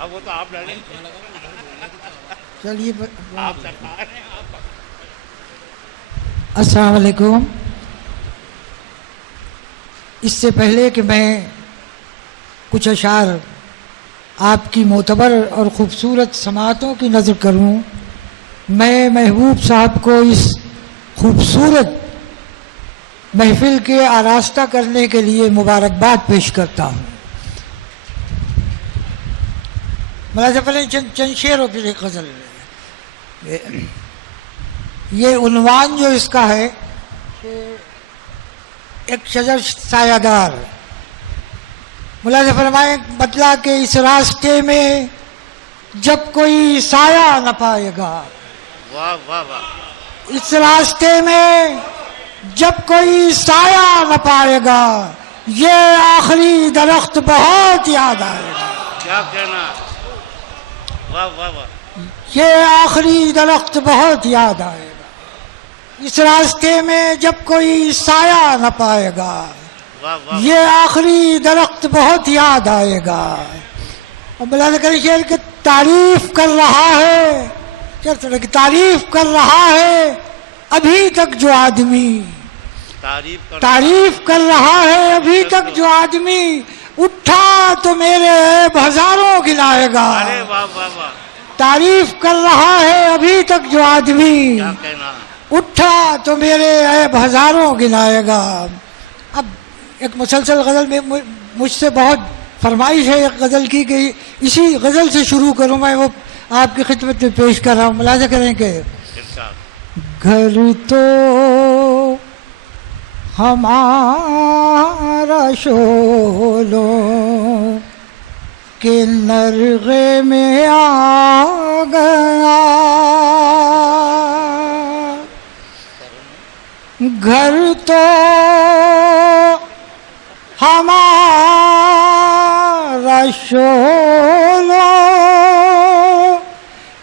अब वो तो आप लड़े। चलिए आप सरकार हैं, आप। अस्सलाम वालेकुम। इससे पहले कि मैं कुछ अशार आपकी मोतबर और ख़ूबसूरत समातों की नज़र करूं, मैं महबूब साहब को इस खूबसूरत महफिल के आरास्ता करने के लिए मुबारकबाद पेश करता हूँ। मुलाज़ा पहले चंद शेरों की गज़ल। ये उन्वान जो इसका है, एक शजर सायादार। मुलाज़ा फरमाए बतला के इस रास्ते में जब कोई साया न पाएगा। वाह वाह वाह। इस रास्ते में जब कोई साया न पाएगा, ये आखिरी दरख्त बहुत याद आएगा। क्या कहना। वाह वाह वाह। ये आखिरी दरख्त बहुत याद आएगा। इस रास्ते में जब कोई साया न पाएगा, वाह वाह। ये आखिरी दरख्त बहुत याद आएगा। और मुलाज़ा करीम शेर की तारीफ कर रहा है, क्या तारीफ कर रहा है अभी तक जो आदमी, तारीफ कर रहा है अभी तक जो आदमी, उठा तो मेरे ऐब हजारों गिनाएगा। अरे वाह वाह वाह। तारीफ कर रहा है अभी तक जो आदमी, क्या कहना। उठा तो मेरे ऐब हजारों गिनाएगा। अब एक मुसलसल गज़ल में मुझसे बहुत फरमाइश है एक गज़ल की कि इसी गज़ल से शुरू करूँ मैं, वो आपकी खिदमत में पेश कर रहा हूँ। मुलाज़ा करेंगे। घर तो हमारा शोलों के नरगे में आ गया, घर तो हमारा शोलों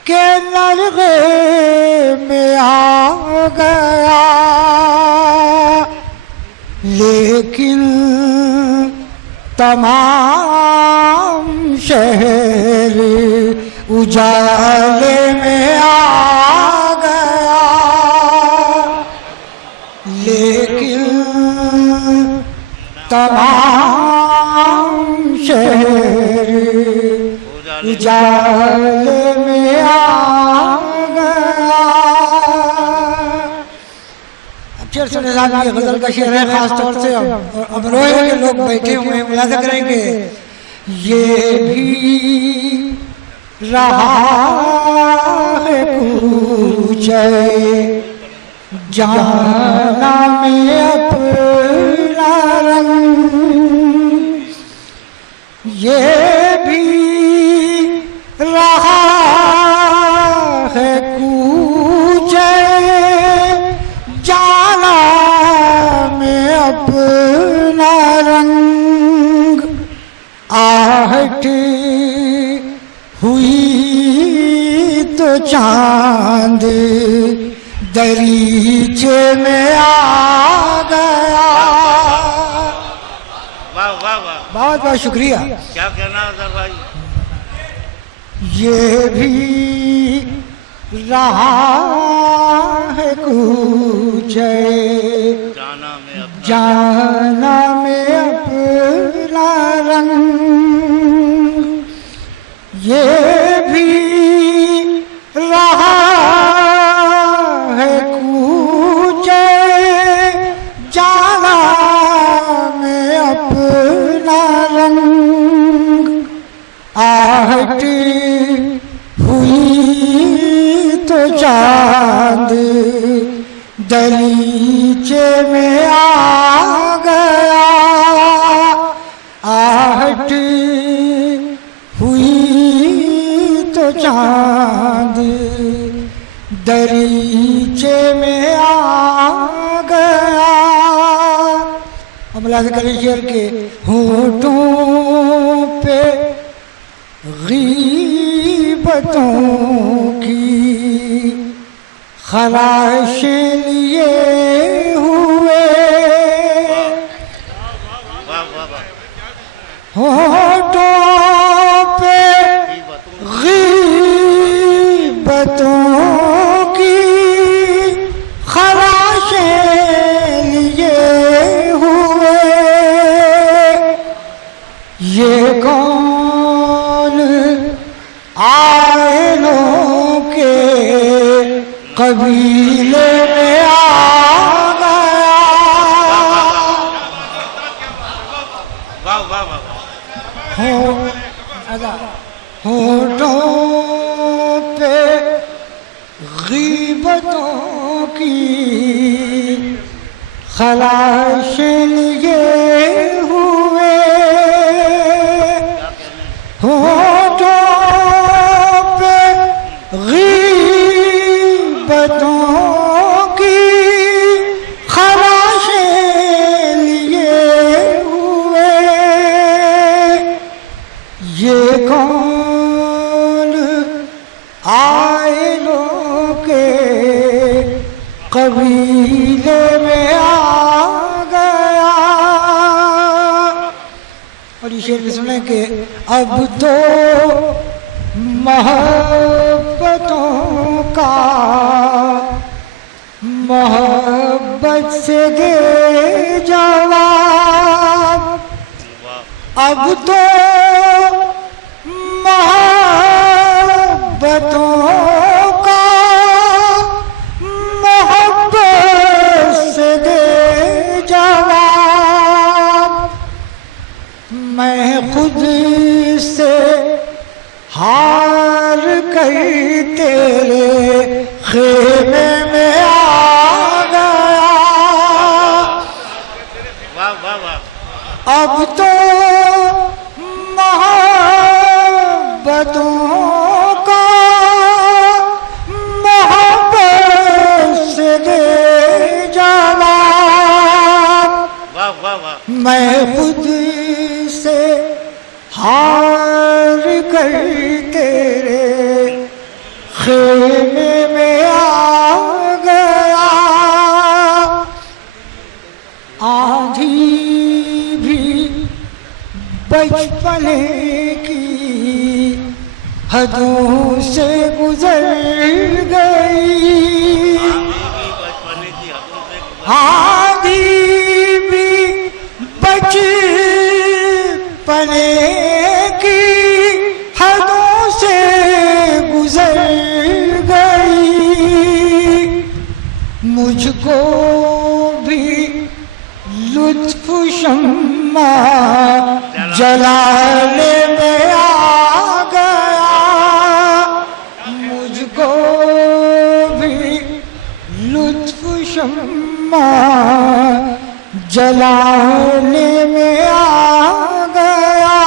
के नरगे में आ गया, लेकिन तमाम शहर उजाले में आ गया, लेकिन तमाम शहर उजाले में आ गया। अब शेर सुने साहब की गजल का शेर है, खास तौर से अमरोहे के लोग बैठे हुए हैं, मुलाज़ा करेंगे। ये भी रहा है पूछे जाना में अपना रंग, ये भी रहा है कूचे जाना में अपना रंग, आहट हुई तो चांद दरीचे में आ गया। वाह वाह वाह। बहुत बहुत शुक्रिया। क्या कहना अजहर भाई। ये भी रहा है कूचे जाना में अपना रंग, ये भी रहा है कूचे जाना में अपना रंग, आहट हुई तो चांद दरीचे में आ गया, आहट हुई तो चांद दरीचे में आ गया। अब मुलाज़ा करें शेर के होठों पे गीबतों की खराशें लिए हुए, होठों पे ये कौन आयनों के कबीले में आ गया। वाह वाह वाह। होठों पे गीबतों की खलाशें लिए हुए, होठों पे गीबतों की खलाशें लिए हुए। ये कौन आए लोग के कबीले में आ गया। और ये शेर भी सुने कि अब तो मोहब्बतों का मोहब्बत से दे जवाब। अब तो मोहब्बतों का मोहब्बत से दे जवाब। मैं खुद से हार कर तेरे खेमे में आ गया। वाह वाह वाह। अब तो मोहब्बतों का मोहब्बत से दे जवाब। वाह वाह वाह। मैं खुद से हार कर तेरे खेमे में आ गया। आंधी भी बचपने की हदों से गुजर गई। आंधी भी बचपने की हदों से गुजर गई। मुझको भी लुत्फ शम्मा जलाने में आ गया। मुझको भी लुत्फ शम्मा जलाने में आ गया।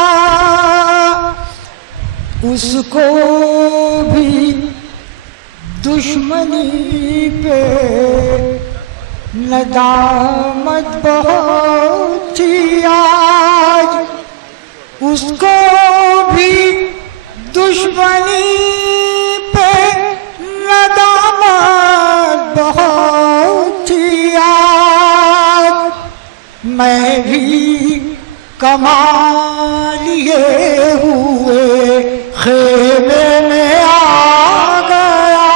उसको भी दुश्मनी पे नदामत बहुत थी आज। उसको भी दुश्मनी पे नदामत बहुत थी आज। मैं भी कमा लिए हुए खेमे में आ गया।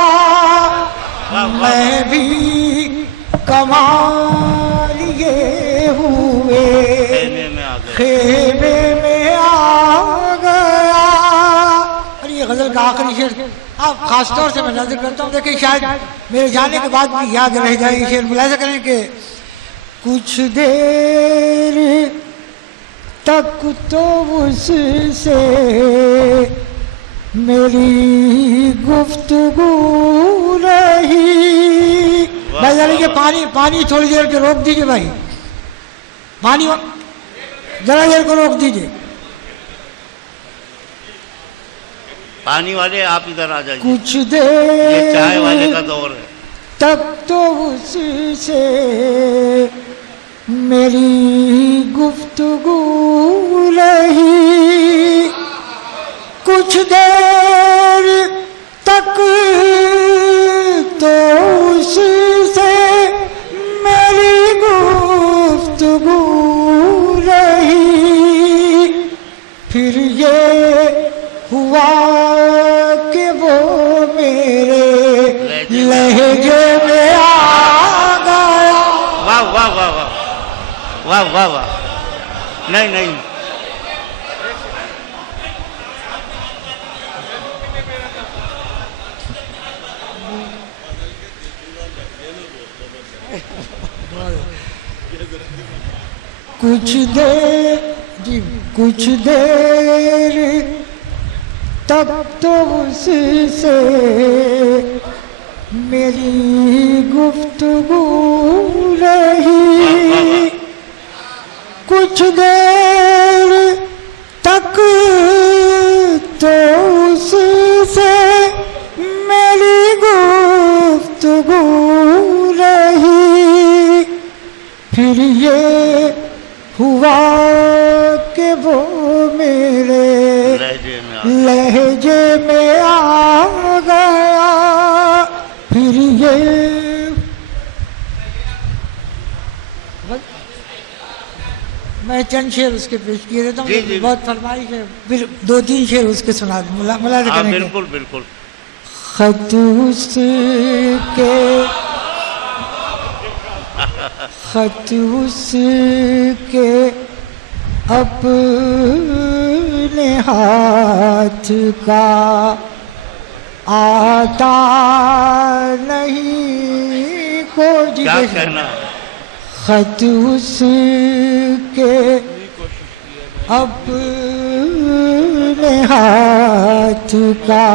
मैं भी कमा लिए हुए खेमे में आ गया। और ये गजल का आखिरी शेर आप खासतौर से मैं नजर करता हूँ, देखिए शायद मेरे जाने के बाद भी याद रह जाए। ये शेर मुलाहिजा करें कि कुछ देर तक तो उससे मेरी गुफ्तगू रही। भाई जाने के पानी थोड़ी देर के रोक दीजिए भाई, पानी जरा देर को रोक दीजिए। पानी वाले आप इधर आ जाइए। कुछ देर ये चाय वाले का दौर है। तब तो उससे मेरी गुफ्तगू रही। कुछ देर तक तो उससे मेरी गुफ्तगू रही। फिर ये हुआ कि वो मेरे लहजे में आ गया। वाह वाह वाह वाह वाह वाह वाह। नहीं नहीं कुछ देर जी कुछ देर तब तो उससे मेरी गुफ्तगू रही, कुछ देर तक तो उससे मेरी गुफ्तगू रही, फिर ये हुआ कि वो मेरे लहजे में आ गया, फिर ये मैं चंद शेर उसके पेश किए देता हूँ, बहुत फरमाइश है, फिर 2-3 शेर उसके सुना दूँ, मुलाज़ा करेंगे। बिल्कुल बिल्कुल। खत उसके अपने हाथ का आता नहीं कोई। क्या कहना? खत उसके अपने हाथ का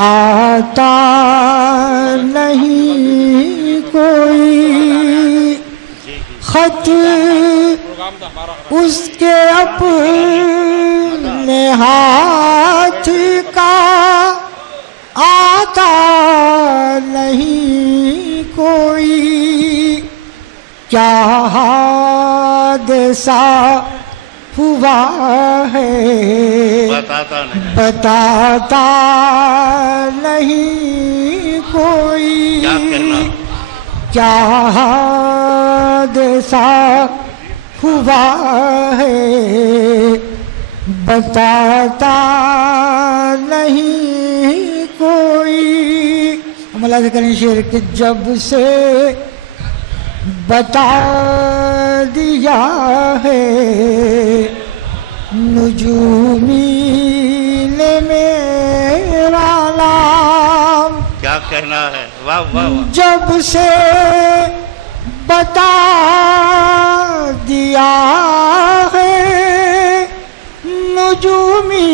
आता नहीं कोई, खत उसके अपने हाथ का आता नहीं कोई, क्या हादसा हुआ है बताता नहीं कोई, क्या हादसा हुआ है बताता नहीं कोई। मुलाज़ा करें शेर के जब से बता दिया है नुजूमी ने मेरा नाम। क्या कहना है? वाह वाह वाह। जब से बता दिया है नुजूमी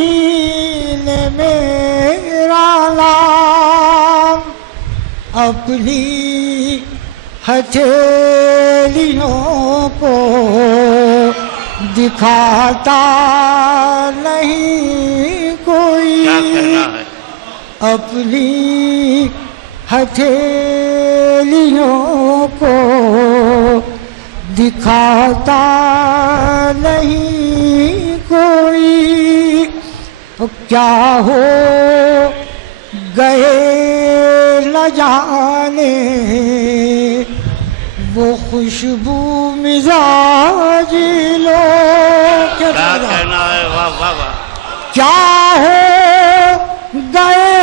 ने मेरा नाम, अपनी हथेलियों को दिखाता नहीं कोई, अपनी हथेलियों को दिखाता नहीं कोई। तो क्या हो गए न जाने वो खुशबू मिजाज लोग। क्या कहना है? वाह वाह वाह। क्या हो गए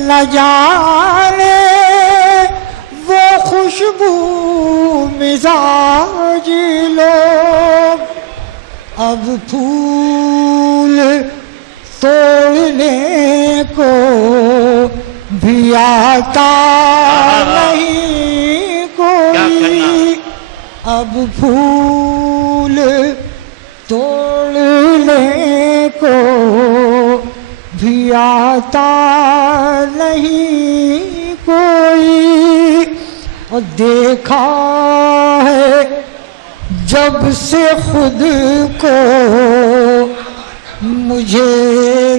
न जाने वो खुशबू मिजाज लोग, अब फूल तोड़ने को भी आता नहीं कोई, अब फूल तोड़ने को भी आता नहीं कोई। और देखा है जब से खुद को मुझे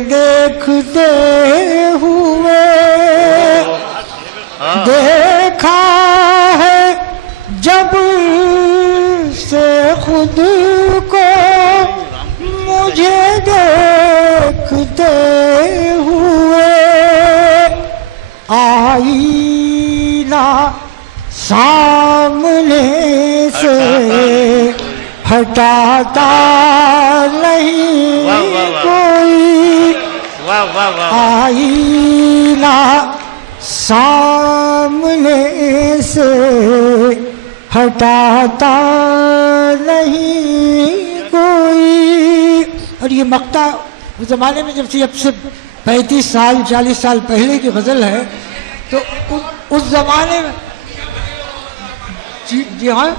देखते हुए, देखा है जब से खुद को मुझे देखते हुए, आईना सामने से हटाता नहीं कोई, आईना सामने से हटाता नहीं कोई। और ये मक्ता उस ज़माने में जब से 35 साल 40 साल पहले की गज़ल है, तो उस ज़माने में जी हाँ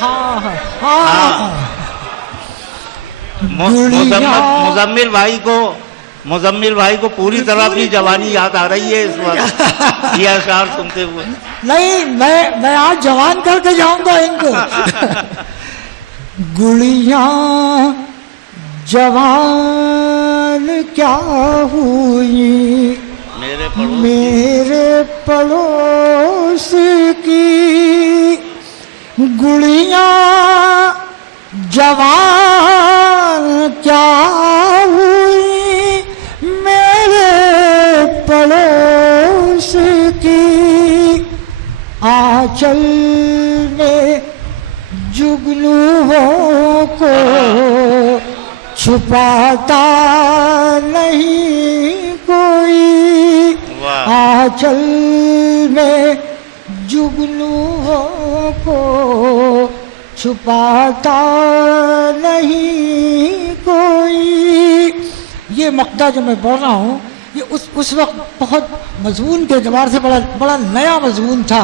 हाँ हाँ हाँ मुजम्मिल भाई को पूरी तरह अपनी जवानी याद आ रही है इस वक्त ये अशआर सुनते हुए। नहीं, मैं आज जवान करके जाऊंगा इनको। गुड़ियाँ जवान क्या हुई मेरे पड़ोस की, गुड़ियाँ जवान क्या हुई मेरे पड़ोस की, आंचल में जुगनुओं को छुपाता नहीं कोई, आंचल में जुगनुओं को छुपाता नहीं कोई। ये मक्ता जो मैं पढ़ रहा हूँ ये उस वक्त बहुत मजमून के एतबार से बड़ा नया मजमून था।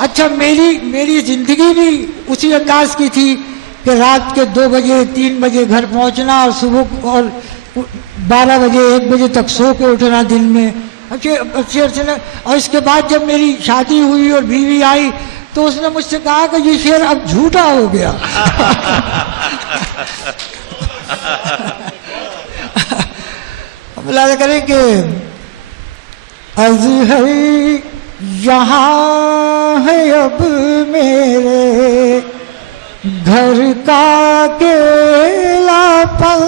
अच्छा, मेरी ज़िंदगी भी उसी अंदाज की थी कि रात के 2 बजे 3 बजे घर पहुँचना और सुबह और 12 बजे 1 बजे तक सो के उठना दिन में। अच्छा, और इसके बाद जब मेरी शादी हुई और बीवी आई तो उसने मुझसे कहा कि ये शेर अब झूठा हो गया। अल्लाह करे कि अज़हर यहाँ है अब मेरे घर का अकेलापन,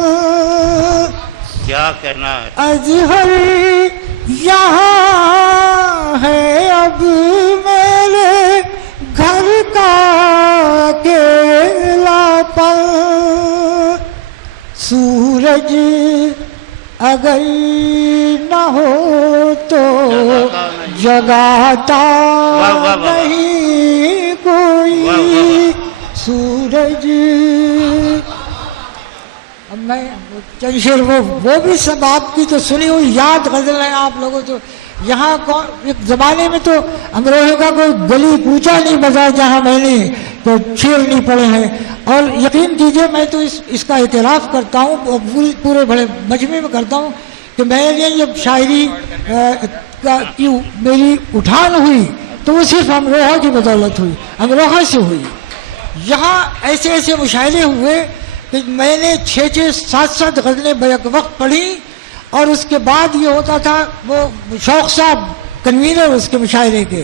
क्या कहना है। अज़हर यहाँ है अब मेरे घर का अकेलापन, सूरज अगर न हो तो जगाता नहीं कोई सूरज। अब मैं चंद शेर वो भी सब आपकी तो सुनी हुई याद गजल है आप लोगों तो। यहाँ कौन एक ज़माने में तो अमरोहे का कोई गली कूचा नहीं बजा जहाँ मैंने तो शेर नहीं पढ़े हैं। और यकीन कीजिए मैं तो इसका इतराफ़ करता हूँ पूरे बड़े मजमे में करता हूँ कि मैंने जब शायरी की मेरी उठान हुई तो वो सिर्फ अमरोहा की बदौलत हुई, अमरोहा से हुई। यहाँ ऐसे ऐसे मुशायरे हुए कि मैंने 6-6, 7-7 गज़लें बैक वक्त पढ़ी और उसके बाद ये होता था वो शौक साहब कन्वीनर उसके मुशायरे के,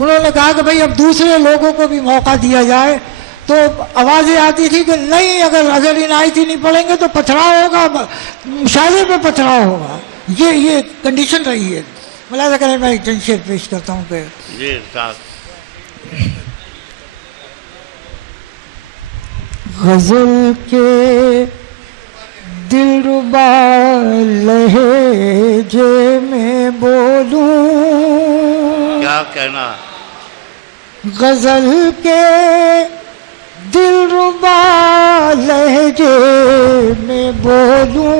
उन्होंने कहा कि भाई अब दूसरे लोगों को भी मौका दिया जाए। तो आवाज़ें आती थी कि नहीं, अगर अज़हर इनायती नहीं पढ़ेंगे तो पथराव होगा, मुशायरे में पथराव होगा। ये कंडीशन रही है। मुलाज़ा करें, मैं एक चंद शेर पेश करता हूँ कि गज़ल के दिलरुबा लहजे में बोलूं, क्या कहना। गज़ल के दिलरुबा लहजे में बोलूं,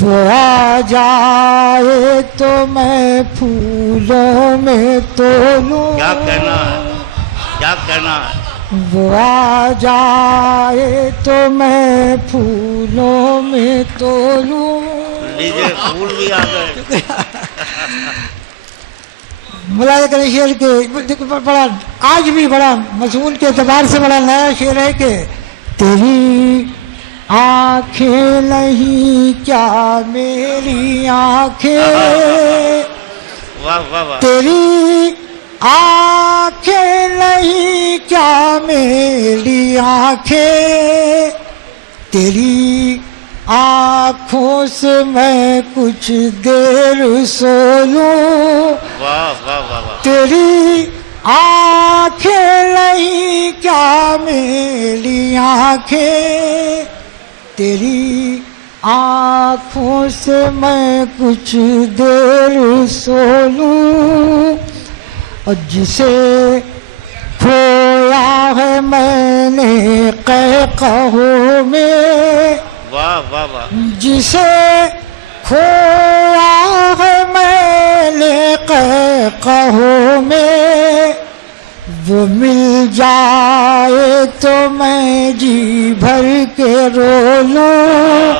वो आ जाए तो मैं फूलों में तोलूं। क्या कहना है, क्या कहना है। वो आ जाए तो मैं फूलों में तोलूं। लीजिए, फूल भी आ गए। मुलाज़ा करें शेर के बड़ा आज भी बड़ा मज़मून के एतबार से बड़ा नया शेर है कि तेरी आँखें नहीं क्या मेरी आँखें, वाह वाह वाह। तेरी आँखें नहीं क्या मेरी आँखें, तेरी आँखों से मैं कुछ देर सो लूं। वाह वाह वाह वाह। तेरी आँखें नहीं क्या मेरी आँखें, तेरी आँखों से मैं कुछ देर सो लूं। और जिसे खोया है मैंने कहकहों में, वाह वाह वाह। जिसे खोया है मैंने कहकहों में, वो मिल जाए तो मैं जी भर के रो लूं,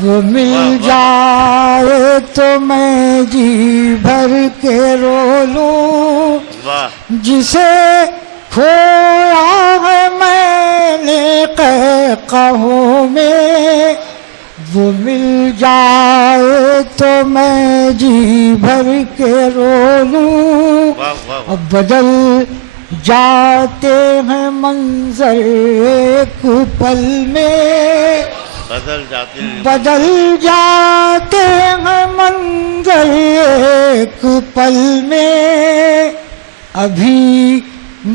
वो मिल जाए तो मैं जी भर के रो लूं, वाह जिसे खोया है मैंने कहूँ में, वो मिल जाए तो मैं जी भर के रो लूं। वाह वाह अब बदल जाते हैं मंजर एक पल में, बदल जाते हैं बदल जाते हैं मंजर एक पल में। अभी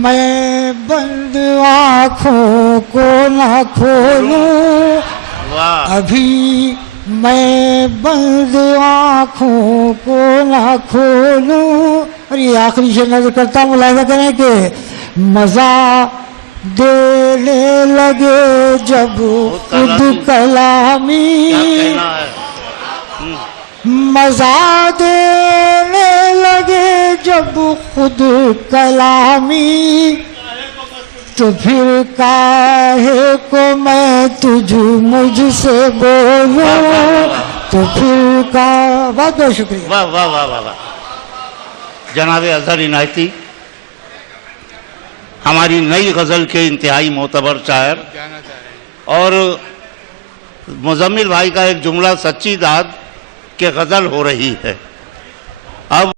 मैं बंद आँखों को ना खोलूं, वाह अभी मैं बंद आँखों को ना खोलूं। और ये आखिरी शेर नजर करता हूँ, मुलाहिजा करें कि मजा देने लगे जब खुद कलामी, क्या कहना है मजा देने लगे जब खुद कलामी, तो फिर काहे को मैं तुझ मुझसे बोलूं, तो फिर का। बहुत बहुत शुक्रिया। वाह वाह वाह वाह वाह। जनाब अजहर इनायती हमारी नई गज़ल के इंतहाई मोतबर शायर, और मुज़म्मिल भाई का एक जुमला सच्ची दाद के गज़ल हो रही है। अब